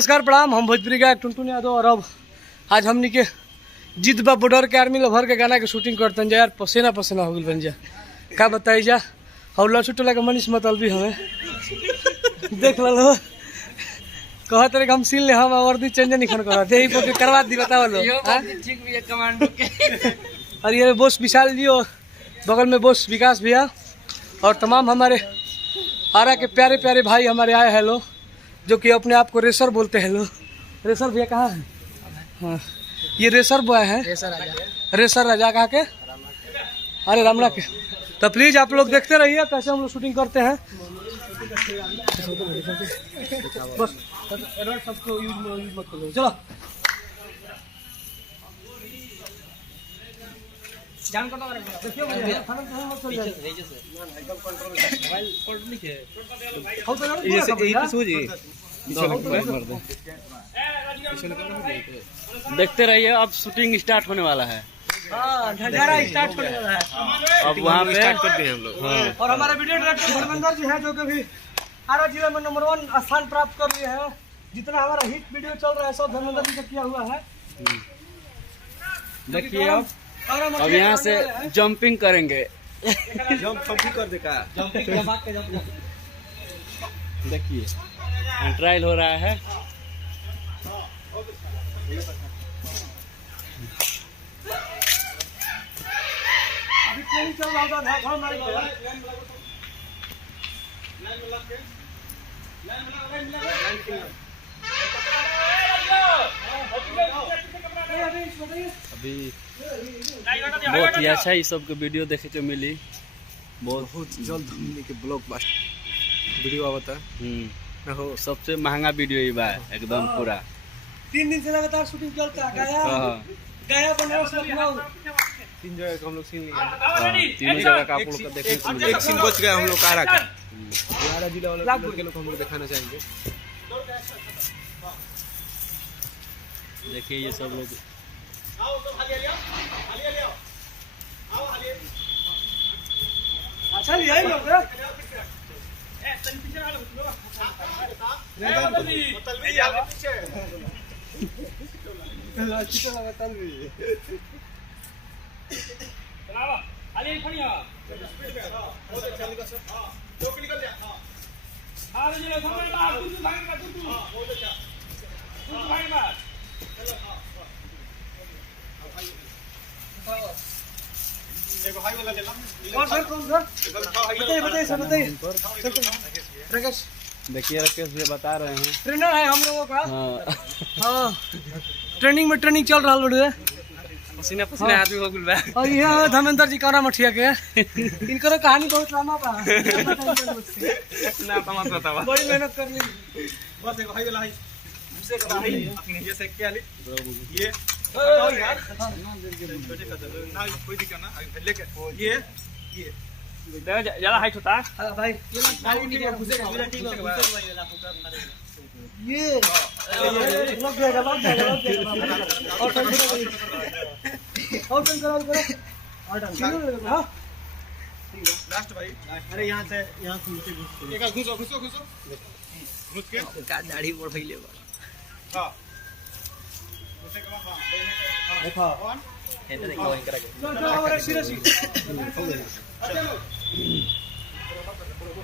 नमस्कार प्रणाम। हम भोजपुरी गायक टुनटुन यादव और अब आज हमनी के जिद बा बॉर्डर के आर्मी लवर के गाना के शूटिंग करते हैं यार। पसीना पसीना हो गई बन जा का बताई जा। और लड़सू टोला के मनीष मतलबी हमें देख लो कहते रहे हम सील ले हम वर्दी चेंज नहीं खन करा दे ही करवा दी बताओ लो ठीक भी है कमांडो के। और ये बोस विशाल जी और बगल में बोस विकास भैया और तमाम हमारे आरा के प्यारे प्यारे भाई हमारे आए हैं लोग जो कि अपने आप को रेसर बोलते हैं लोग। रेसर भैया कहाँ है? हाँ ये रेसर बॉय है, रेसर राजा कहाँ के? अरे रामला के। तो प्लीज आप लोग देखते रहिए कैसे हम लोग शूटिंग करते हैं। बस सबको यूज मत करो। चलो देखते रहिए अब शूटिंग स्टार्ट होने वाला है। स्टार्ट होने वाला है अब वहाँ पे स्टार्ट करते हैं हम लोग। और हमारे वीडियो डायरेक्टर धर्मेंद्र जी हैं जो कि भी आरा जिले में नंबर 1 स्थान प्राप्त कर लिए हैं। जितना हमारा हिट वीडियो चल रहा है सब धर्मेंद्र जी का किया हुआ है। देखिए अब यहाँ से जंपिंग करेंगे। जंप भी कर देगा। देखिए ट्रायल हो रहा है। अभी ट्रेनिंग चल रहा था। अभी बहुत ही अच्छा ही सबके वीडियो देखे के मिली। बहुत जल्द हमने के ब्लॉकबस्टर वीडियो आवता हो सबसे महंगा वीडियो ही बा एकदम पूरा। 3 दिन से लगातार शूटिंग चलता है। गया बनारस लखनऊ 3 जगह का हम लोग सीन लिए। तीनों जगह का आप लोग का देखने को मिलेगा। एक सीन बच गया हम लोग आरा का। आरा जिला वाले के लोग हम लोग दिखाना चाहेंगे। देखिए ये सब लोग अच्छा यही लोग बताइए सर बताइए। देखिए राकेश जी बता रहे हैं ट्रेनर है हम लोगों का। हाँ। हाँ ट्रेनिंग में ट्रेनिंग चल रहा है। पसीना पसीना आदमी हो गइल बा। और ये धर्मेंद्र जी कारा मठिया के इनकर कहानी बहुत लंबा बा। ना तमाशा था बड़ी मेहनत कर ली। बस एक भाई वाला है दूसरे का भाई अपने जैसे क्या ली ये यार छोटे का ना कोई दिक्कत ना लेके ये ज्यादा हाइट होता है। हां भाई ये लग जाएगा और करो हां लास्ट भाई। अरे यहाँ से एक घुसो घुस के का दाढ़ी बढ़ भइले बा। हां घुसे के बाद हां देखो हेने देखो इनकरा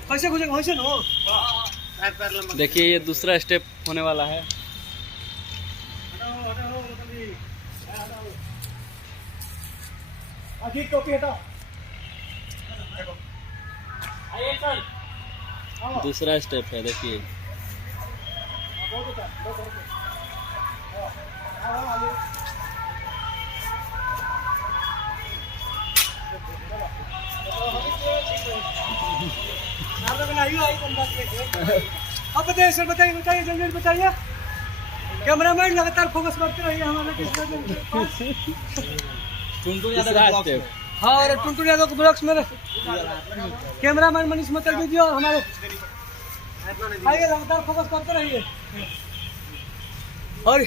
कैसे घुसेगा वैसे नो। देखिए ये दूसरा स्टेप होने वाला है। ठीक टोपी हटा। दूसरा स्टेप है देखिए। अब बताइए सर बताइए जल्दी बताइए। कैमरामैन लगातार फोकस करते रहिए हमारे दूसरा स्टेप। हाँ और टुनटुन यादव के ब्लॉग्स में कैमरामैन मनीष मतलबी जी और हमारे आइए लगातार फोकस करते रहिए। और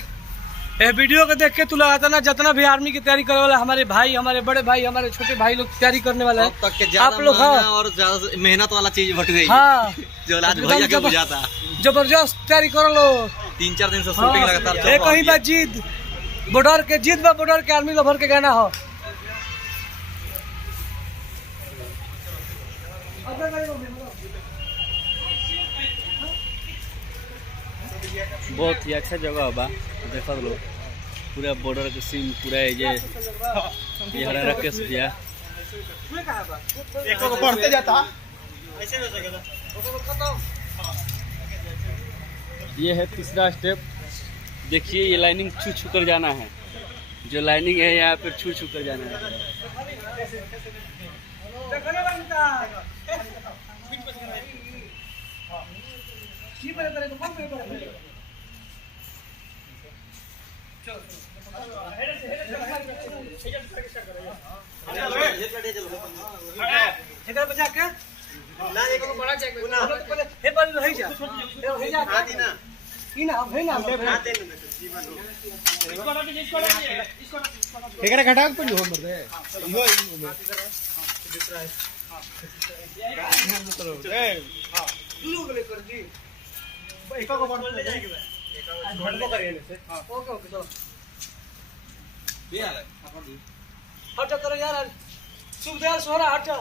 ये वीडियो को देख के तू लगाता ना जितना भी आर्मी की तैयारी करने वाला हमारे भाई, हमारे बड़े भाई, हमारे छोटे भाई लोग तैयारी करने वाले हैं। तक के आप लोग हाँ और ज्यादा मेहनत वाला चीज बट गई। हाँ जो आज भैया के बुझाता जबरदस्त तैयारी कर लो। 3-4 दिन से शूटिंग लगातार चल एक रहा कहीं है। बा जीत बॉर्डर के जीत बा बॉर्डर के आर्मी लवर के गाना हो। बहुत ही अच्छा जगह बा, देखो लोग पूरा बॉर्डर के सीन पूरा है जे ये हरा राकेश भैया एक को बढ़ते जाता ये है तीसरा स्टेप। देखिए ये लाइनिंग छू छू कर जाना है, जो लाइनिंग है यहाँ पे छू छू कर जाना है। एकरा घटा के पड़ी हो मर दे इहो ब्लू वाले कर जी एक को बढ़ते जाएगा एक घटबो करिए से ओके ओके चलो ये आ हट करो यार, सुखदेव सोहरा हट जा।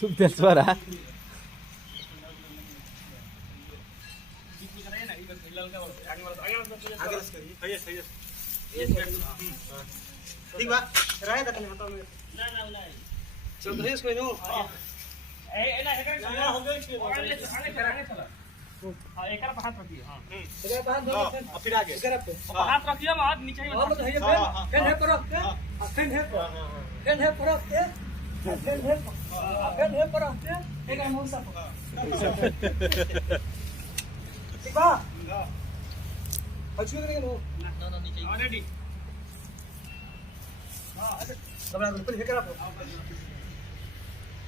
सुबतेश्वरा ठीक बा रहे तक हटा में चल रही इसको नो फिर आगे हाथ रखिए हाथ नीचे ही हां बताइए फैन है पर फैन है पर फैन है पर फैन है पर एक हम सब ठीक बा अच्छी करेंगे नो नीचे ऑलरेडी हां सब ना ऊपर है करा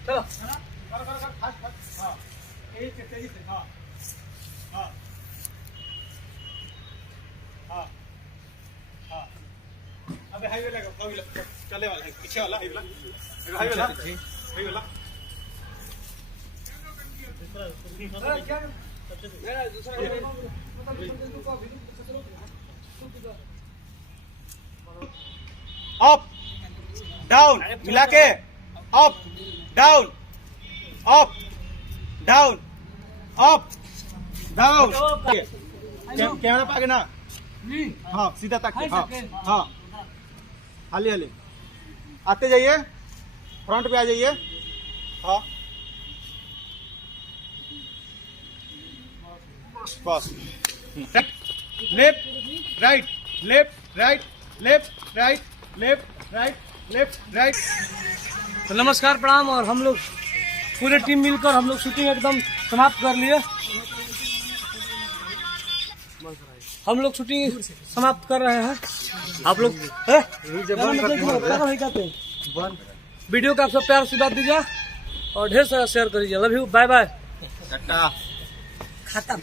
चलो कर फास्ट हां एक तेजी से हां हां हां हां अबे हाईवे लगा चले वाला है पीछे वाला हाईवे वाला अप डाउन मिला के up down up down up down camera पे आगे ना हाँ सीधा तक हाँ हाँ हाली हाली आते जाइए फ्रंट पे आ जाइए हाँ बस left right left right left right left right left right. तो नमस्कार प्रणाम। और हम लोग पूरे टीम मिलकर हम लोग शूटिंग एकदम समाप्त कर लिए। हम लोग शूटिंग समाप्त कर रहे हैं। आप लोग वीडियो का आप सब प्यार आशीर्वाद दीजिए और ढेर सारा शेयर करिए। लव यू, बाय बाय, कट्टा खत्म।